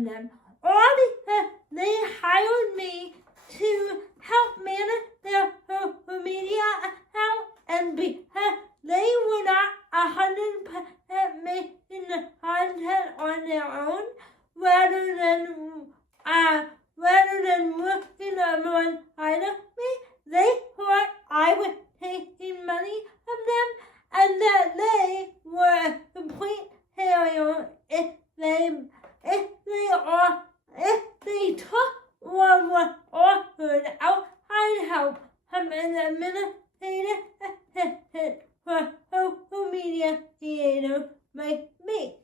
from them, or because they hired me to help manage their social media account, and because they were not 100% making the content on their own, rather than working alongside of me, they thought I was taking money from them, and that they were a complete failure if they took or were offered outside help from an administrative assistant for social media creators like me.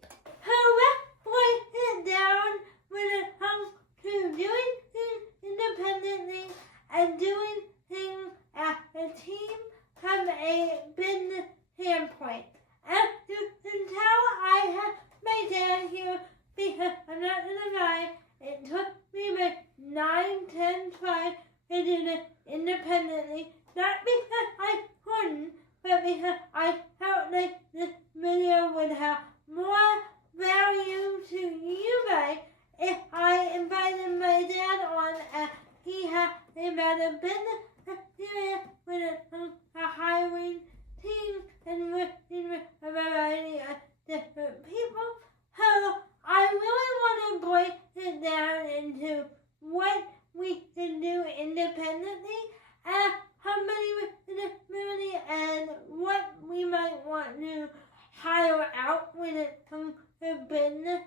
So let's break it down when it comes to doing things independently and doing things as a team from a business standpoint. As you can tell, I have my dad here because I'm not gonna lie, it took me like 9, 10 tries to do this independently. Not because I couldn't, but because I felt like this video would have more value to you guys if I invited my dad on, as he has a better business experience when it comes to hiring teams and working with a variety of different people. So I really want to break it down into what we can do independently as somebody with a disability and what we might want to hire out when it comes to business,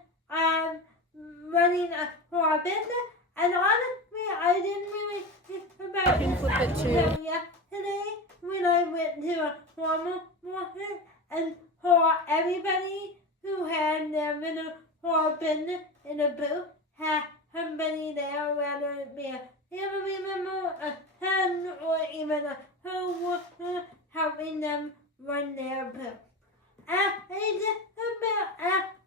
running for a business. And honestly, I didn't really think about it until yesterday when I went to a formal market, and for everybody who had their middle for business in a booth had somebody there, whether it be a family member, a friend, or even a co-worker, helping them run their booth. As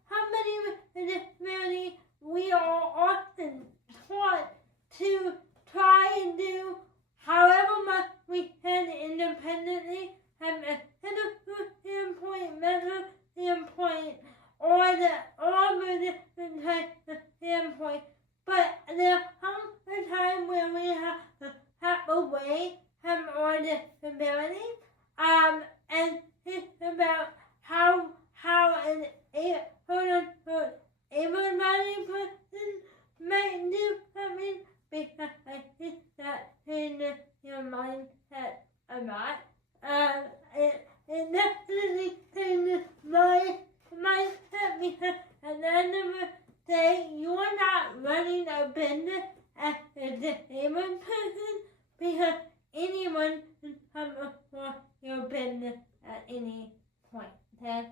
somebody with a disability, we are often taught to try and do however much we can independently from a physical standpoint, mental standpoint, or different types of standpoint. But there comes a time where we have to step away from our disability, and think about how an able-bodied person might do something, because I think that changes your mindset a lot. It definitely changes my mindset, because at the end of the day, you're not running a business as a disabled person, because anyone can come across your business at any point.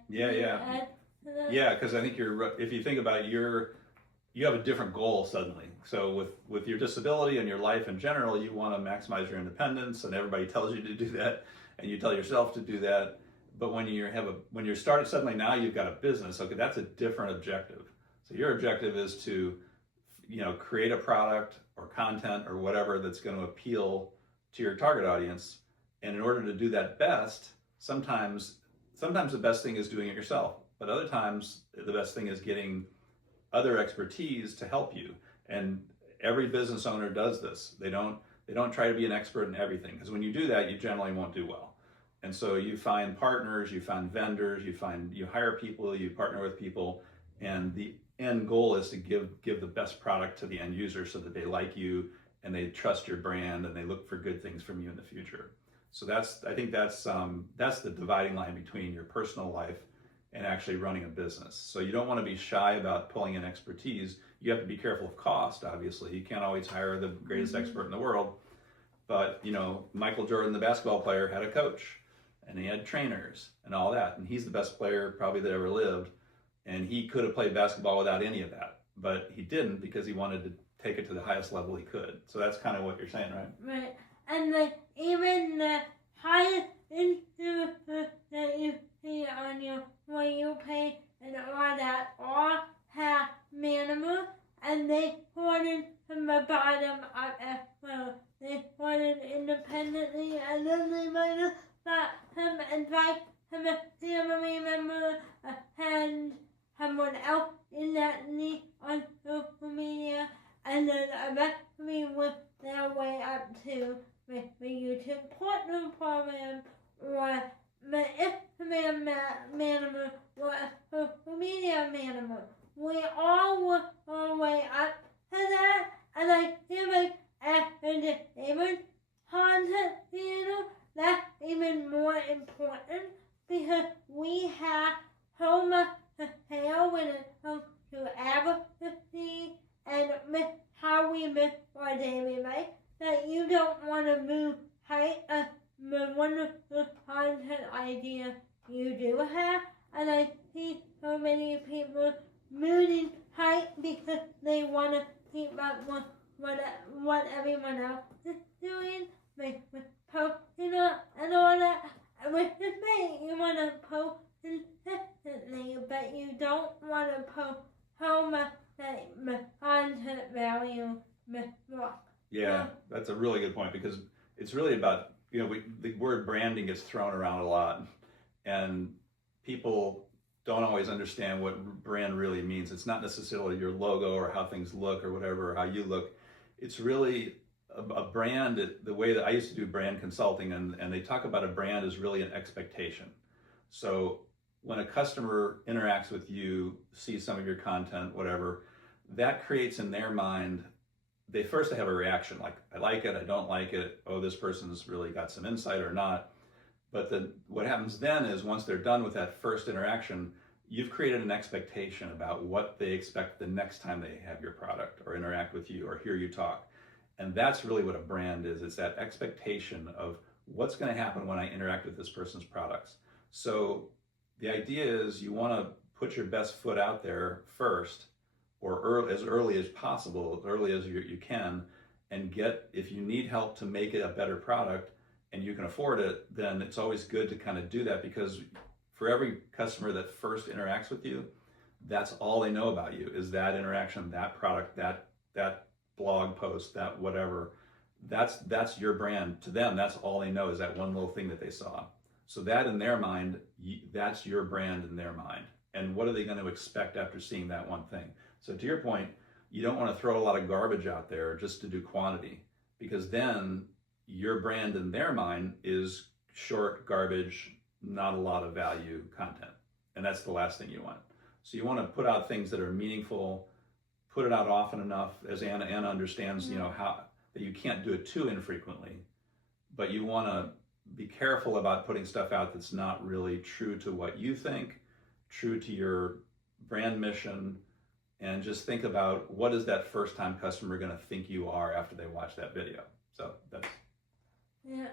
Yeah, because I think if you think about it, you have a different goal suddenly. So with your disability and your life in general, you want to maximize your independence, and everybody tells you to do that, and you tell yourself to do that. But when you're starting suddenly, now you've got a business. Okay, that's a different objective. So your objective is to, create a product or content or whatever that's going to appeal to your target audience. And in order to do that best, sometimes the best thing is doing it yourself, but other times the best thing is getting other expertise to help you. And every business owner does this. They don't try to be an expert in everything, because when you do that, you generally won't do well. And so you find partners, you find vendors, you hire people, you partner with people, and the end goal is to give the best product to the end user so that they like you and they trust your brand and they look for good things from you in the future. So I think that's the dividing line between your personal life and actually running a business. So you don't want to be shy about pulling in expertise. You have to be careful of cost, obviously. You can't always hire the greatest expert in the world. But, Michael Jordan, the basketball player, had a coach, and he had trainers and all that. And he's the best player probably that ever lived. And he could have played basketball without any of that. But he didn't, because he wanted to take it to the highest level he could. So that's kind of what you're saying, right? Right. And even the highest influencers that you see on your For You page and all that all have minimum, and they started from the bottom up as well. They started independently, and then they might have got some advice from a family member, a friend, someone else in that need on social media, and then eventually work their way up to the YouTube Partner Program or the Instagram manager or a social media manager. We all work our way up to that, and I feel like after disabled content creator, that's even more important because we have so much to share when it comes to advocacy and how we live our daily life, that you don't want to lose sight of the wonderful content idea you do have. And I see so many people losing sight because they want to keep up with what everyone else is doing, like with posting and all that, which is great. You want to post consistently, but you don't want to post so much that the content value misses. Yeah, that's a really good point, because it's really about, the word branding gets thrown around a lot, and people don't always understand what brand really means. It's not necessarily your logo or how things look or whatever, or how you look. It's really a brand. The way that I used to do brand consulting, and they talk about a brand as really an expectation. So when a customer interacts with you, sees some of your content, whatever, that creates in their mind, they first have a reaction like, I like it, I don't like it, oh, this person's really got some insight or not. But then what happens then is, once they're done with that first interaction, you've created an expectation about what they expect the next time they have your product or interact with you or hear you talk. And that's really what a brand is. It's that expectation of what's going to happen when I interact with this person's products. So the idea is you want to put your best foot out there first, or as early as possible, as early as you can, and if you need help to make it a better product and you can afford it, then it's always good to kind of do that, because for every customer that first interacts with you, that's all they know about you, is that interaction, that product, that blog post, that whatever. That's your brand. To them, that's all they know, is that one little thing that they saw. So that in their mind, that's your brand in their mind. And what are they going to expect after seeing that one thing? So to your point, you don't want to throw a lot of garbage out there just to do quantity, because then your brand in their mind is short, garbage, not a lot of value content. And that's the last thing you want. So you want to put out things that are meaningful, put it out often enough, as Anna understands, how that you can't do it too infrequently, but you want to be careful about putting stuff out that's not really true to what you think, true to your brand mission, and just think about, what is that first time customer going to think you are after they watch that video? So that's... Yeah.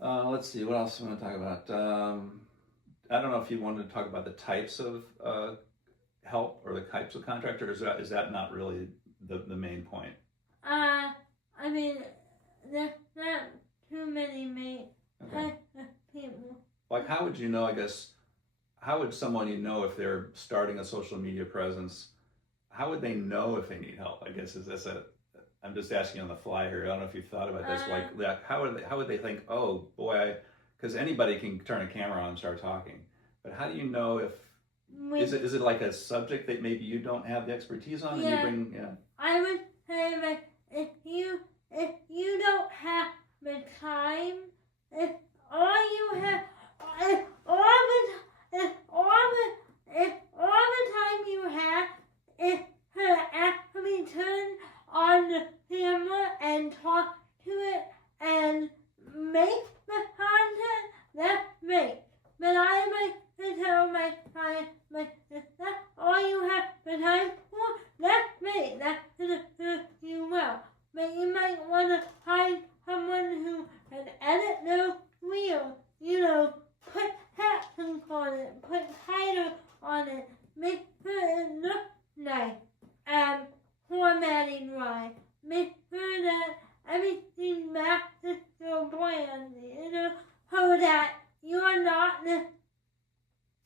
Let's see, what else I want to talk about? I don't know if you wanted to talk about the types of help or the types of contractor, or is that not really the main point? I mean, there's not too many types of people. Like, how would you know, I guess, how would someone if they're starting a social media presence, how would they know if they need help? I guess, is this I'm just asking on the fly here. I don't know if you've thought about this. Like that, how would they think, oh boy, because anybody can turn a camera on and start talking. But how do you know if, is it like a subject that maybe you don't have the expertise on, and you bring, I would say that if you don't have the time, if all you have, if all the time you have is to actually turn on the camera and talk to it and make the content, that's great. But I like to tell my clients, that's all you have the time for, that's great, that's going to serve you well. But you might want to find someone who can edit those reels, put captions on it, put titles on it, make sure it looks nice, formatting right, make sure that everything matches your brand, so that you're not just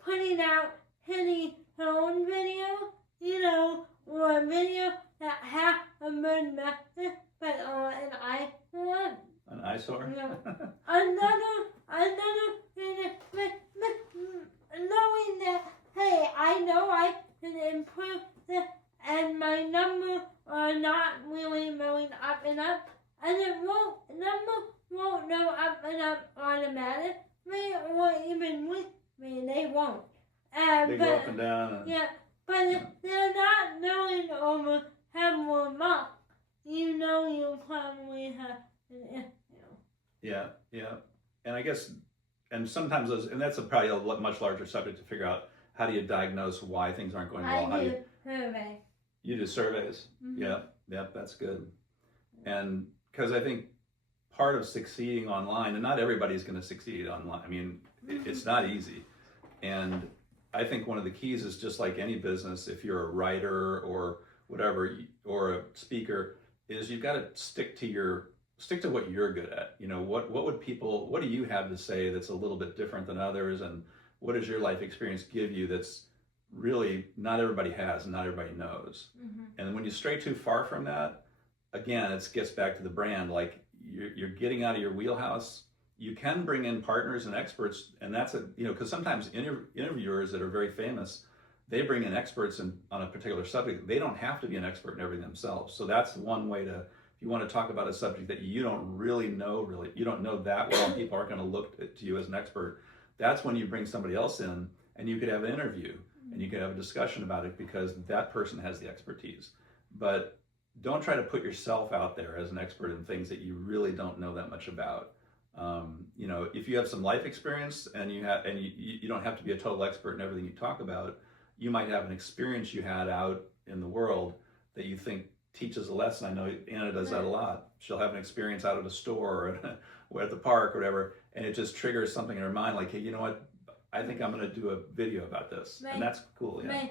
putting out any tone video, or a video that has a good message, but an eyesore. An eyesore? Another thing is up and up, and it won't go up and up automatically, or even with me, they won't. They go up and down. Yeah, but they're not going over several months. You probably have, Yeah. And I guess, and sometimes those, and that's probably a much larger subject to figure out. How do you diagnose why things aren't going well? I do survey. You do surveys. Mm-hmm. Yeah, that's good. And because I think part of succeeding online, and not everybody's going to succeed online. I mean, it's not easy. And I think one of the keys is just like any business, if you're a writer or whatever, or a speaker, is you've got to stick to what you're good at. What do you have to say that's a little bit different than others, and what does your life experience give you that's really not everybody has and not everybody knows? Mm-hmm. And when you stray too far from that, again, it gets back to the brand. Like you're getting out of your wheelhouse. You can bring in partners and experts, and that's because sometimes interviewers that are very famous, they bring in experts on a particular subject. They don't have to be an expert in everything themselves. So that's one way to, if you want to talk about a subject that you don't really know, you don't know that well, and people aren't going to look to you as an expert, that's when you bring somebody else in, and you could have an interview, and you could have a discussion about it because that person has the expertise. But don't try to put yourself out there as an expert in things that you really don't know that much about. If you have some life experience and you don't have to be a total expert in everything you talk about, you might have an experience you had out in the world that you think teaches a lesson. I know Anna does that a lot. She'll have an experience out at a store or at the park or whatever, and it just triggers something in her mind like, hey, you know what? I think I'm going to do a video about this. And that's cool. Yeah.